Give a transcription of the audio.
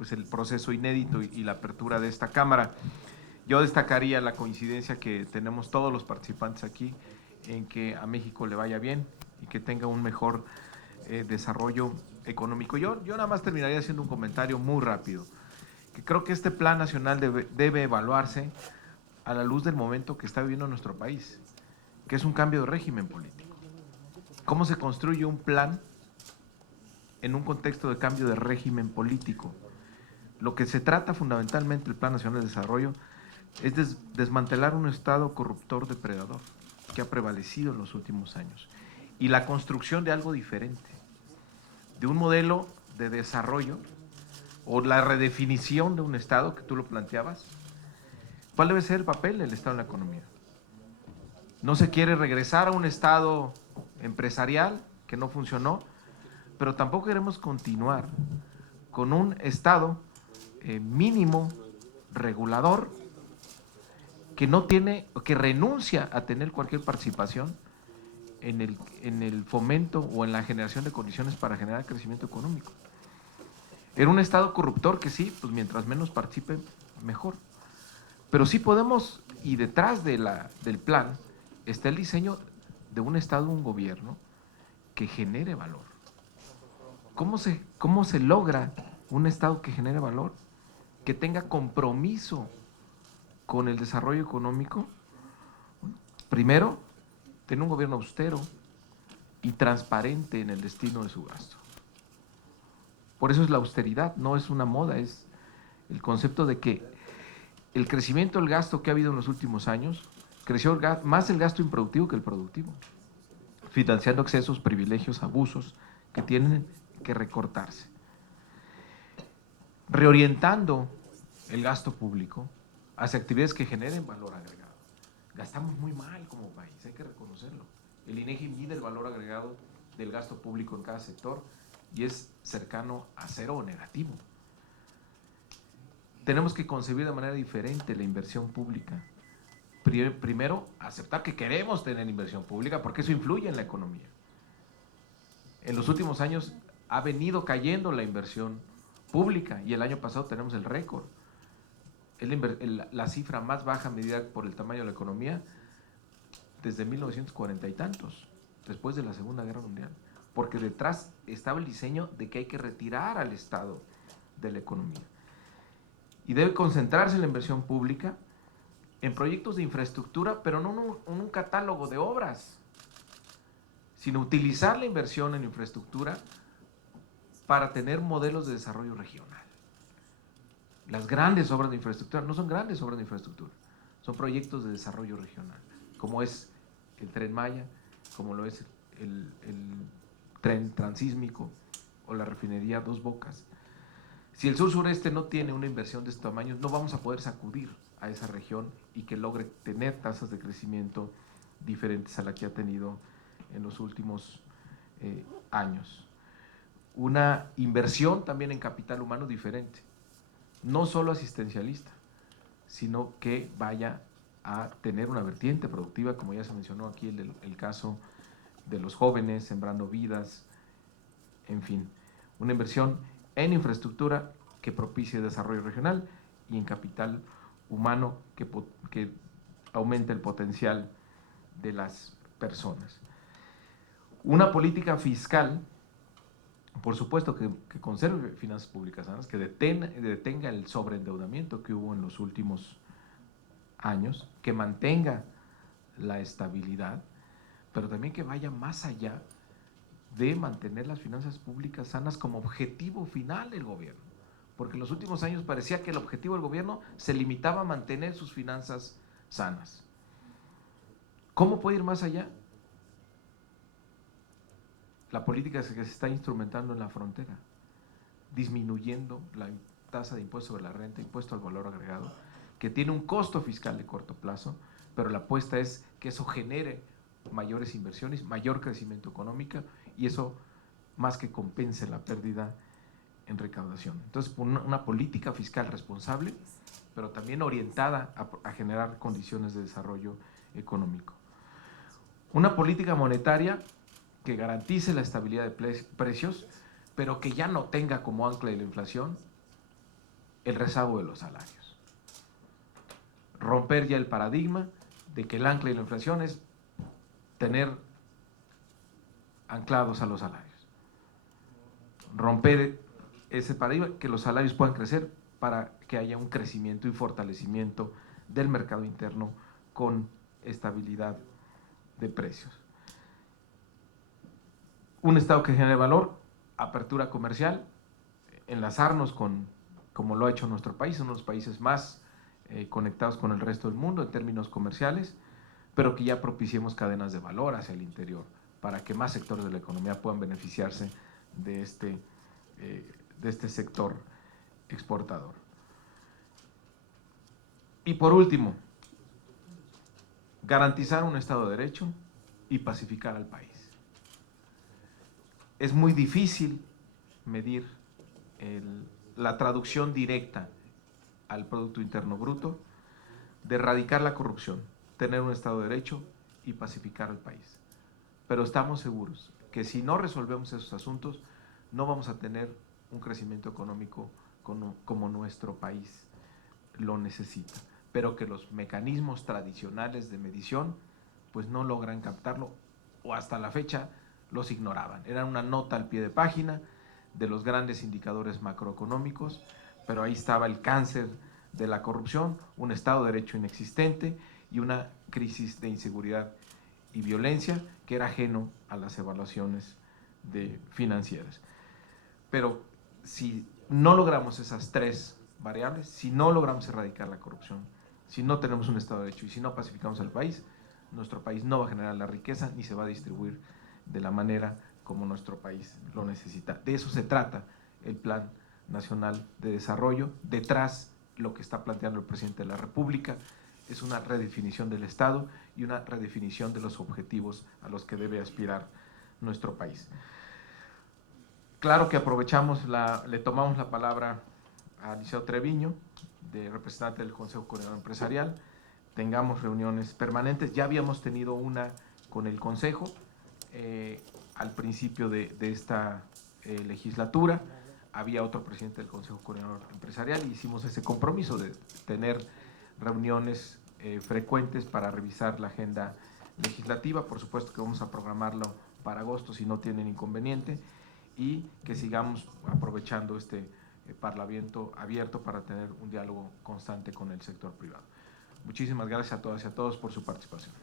pues el proceso inédito y la apertura de esta Cámara. Yo destacaría la coincidencia que tenemos todos los participantes aquí en que a México le vaya bien y que tenga un mejor desarrollo económico. Yo nada más terminaría haciendo un comentario muy rápido, que creo que este plan nacional debe evaluarse a la luz del momento que está viviendo nuestro país, que es un cambio de régimen político. ¿Cómo se construye un plan en un contexto de cambio de régimen político? Lo que se trata fundamentalmente el Plan Nacional de Desarrollo es desmantelar un Estado corruptor depredador que ha prevalecido en los últimos años y la construcción de algo diferente, de un modelo de desarrollo o la redefinición de un Estado que tú lo planteabas. ¿Cuál debe ser el papel del Estado en la economía? No se quiere regresar a un Estado empresarial que no funcionó, pero tampoco queremos continuar con un Estado mínimo regulador que no tiene, que renuncia a tener cualquier participación en el fomento o en la generación de condiciones para generar crecimiento económico. Era un Estado corruptor que sí, pues mientras menos participe, mejor. Pero sí podemos, y detrás del plan está el diseño de un Estado, un gobierno que genere valor. ¿Cómo se logra un Estado que genere valor? Que tenga compromiso con el desarrollo económico. Primero, tener un gobierno austero y transparente en el destino de su gasto. Por eso es la austeridad, no es una moda, es el concepto de que el crecimiento del gasto que ha habido en los últimos años, creció más el gasto improductivo que el productivo, financiando excesos, privilegios, abusos que tienen que recortarse. Reorientando el gasto público hacia actividades que generen valor agregado. Gastamos muy mal como país, hay que reconocerlo. El INEGI mide el valor agregado del gasto público en cada sector y es cercano a cero o negativo. Tenemos que concebir de manera diferente la inversión pública. Primero, aceptar que queremos tener inversión pública porque eso influye en la economía. En los últimos años ha venido cayendo la inversión pública y el año pasado tenemos el récord. Es la cifra más baja medida por el tamaño de la economía desde 1940 y tantos, después de la Segunda Guerra Mundial, porque detrás estaba el diseño de que hay que retirar al Estado de la economía. Y debe concentrarse la inversión pública en proyectos de infraestructura, pero no en un catálogo de obras, sino utilizar la inversión en infraestructura para tener modelos de desarrollo regional. Las grandes obras de infraestructura no son grandes obras de infraestructura, son proyectos de desarrollo regional, como es el Tren Maya, como lo es el tren transísmico o la refinería Dos Bocas. Si el sur-sureste no tiene una inversión de este tamaño, no vamos a poder sacudir a esa región y que logre tener tasas de crecimiento diferentes a la que ha tenido en los últimos años. Una inversión también en capital humano diferente, no solo asistencialista, sino que vaya a tener una vertiente productiva, como ya se mencionó aquí el caso de los jóvenes, sembrando vidas, en fin, una inversión en infraestructura que propicie desarrollo regional y en capital humano que aumente el potencial de las personas. Una política fiscal, por supuesto, que conserve finanzas públicas sanas, que detenga el sobreendeudamiento que hubo en los últimos años, que mantenga la estabilidad, pero también que vaya más allá de mantener las finanzas públicas sanas como objetivo final del gobierno. Porque en los últimos años parecía que el objetivo del gobierno se limitaba a mantener sus finanzas sanas. ¿Cómo puede ir más allá? La política que se está instrumentando en la frontera, disminuyendo la tasa de impuesto sobre la renta, impuesto al valor agregado, que tiene un costo fiscal de corto plazo, pero la apuesta es que eso genere mayores inversiones, mayor crecimiento económico y eso más que compense la pérdida en recaudación. Entonces, una política fiscal responsable, pero también orientada a generar condiciones de desarrollo económico. Una política monetaria que garantice la estabilidad de precios, pero que ya no tenga como ancla de la inflación el rezago de los salarios. Romper ya el paradigma de que el ancla de la inflación es tener anclados a los salarios. Romper ese paradigma, que los salarios puedan crecer para que haya un crecimiento y fortalecimiento del mercado interno con estabilidad de precios. Un Estado que genere valor, apertura comercial, enlazarnos con, como lo ha hecho nuestro país, uno de los países más conectados con el resto del mundo en términos comerciales, pero que ya propiciemos cadenas de valor hacia el interior para que más sectores de la economía puedan beneficiarse de este sector exportador. Y por último, garantizar un Estado de Derecho y pacificar al país. Es muy difícil medir la traducción directa al Producto Interno Bruto de erradicar la corrupción, tener un Estado de Derecho y pacificar al país. Pero estamos seguros que si no resolvemos esos asuntos, no vamos a tener un crecimiento económico como nuestro país lo necesita, pero que los mecanismos tradicionales de medición pues no logran captarlo, o hasta la fecha los ignoraban. Era una nota al pie de página de los grandes indicadores macroeconómicos, pero ahí estaba el cáncer de la corrupción, un Estado de Derecho inexistente y una crisis de inseguridad y violencia que era ajeno a las evaluaciones financieras. Pero si no logramos esas tres variables, si no logramos erradicar la corrupción, si no tenemos un Estado de Derecho y si no pacificamos al país, nuestro país no va a generar la riqueza ni se va a distribuir de la manera como nuestro país lo necesita. De eso se trata el Plan Nacional de Desarrollo. Detrás, lo que está planteando el presidente de la República es una redefinición del Estado y una redefinición de los objetivos a los que debe aspirar nuestro país. Claro que aprovechamos, le tomamos la palabra a Liceo Treviño, representante del Consejo Coordinador Empresarial. Tengamos reuniones permanentes. Ya habíamos tenido una con el Consejo al principio de esta legislatura. Había otro presidente del Consejo Coordinador Empresarial y hicimos ese compromiso de tener reuniones frecuentes para revisar la agenda legislativa. Por supuesto que vamos a programarlo para agosto si no tienen inconveniente, y que sigamos aprovechando este parlamento abierto para tener un diálogo constante con el sector privado. Muchísimas gracias a todas y a todos por su participación.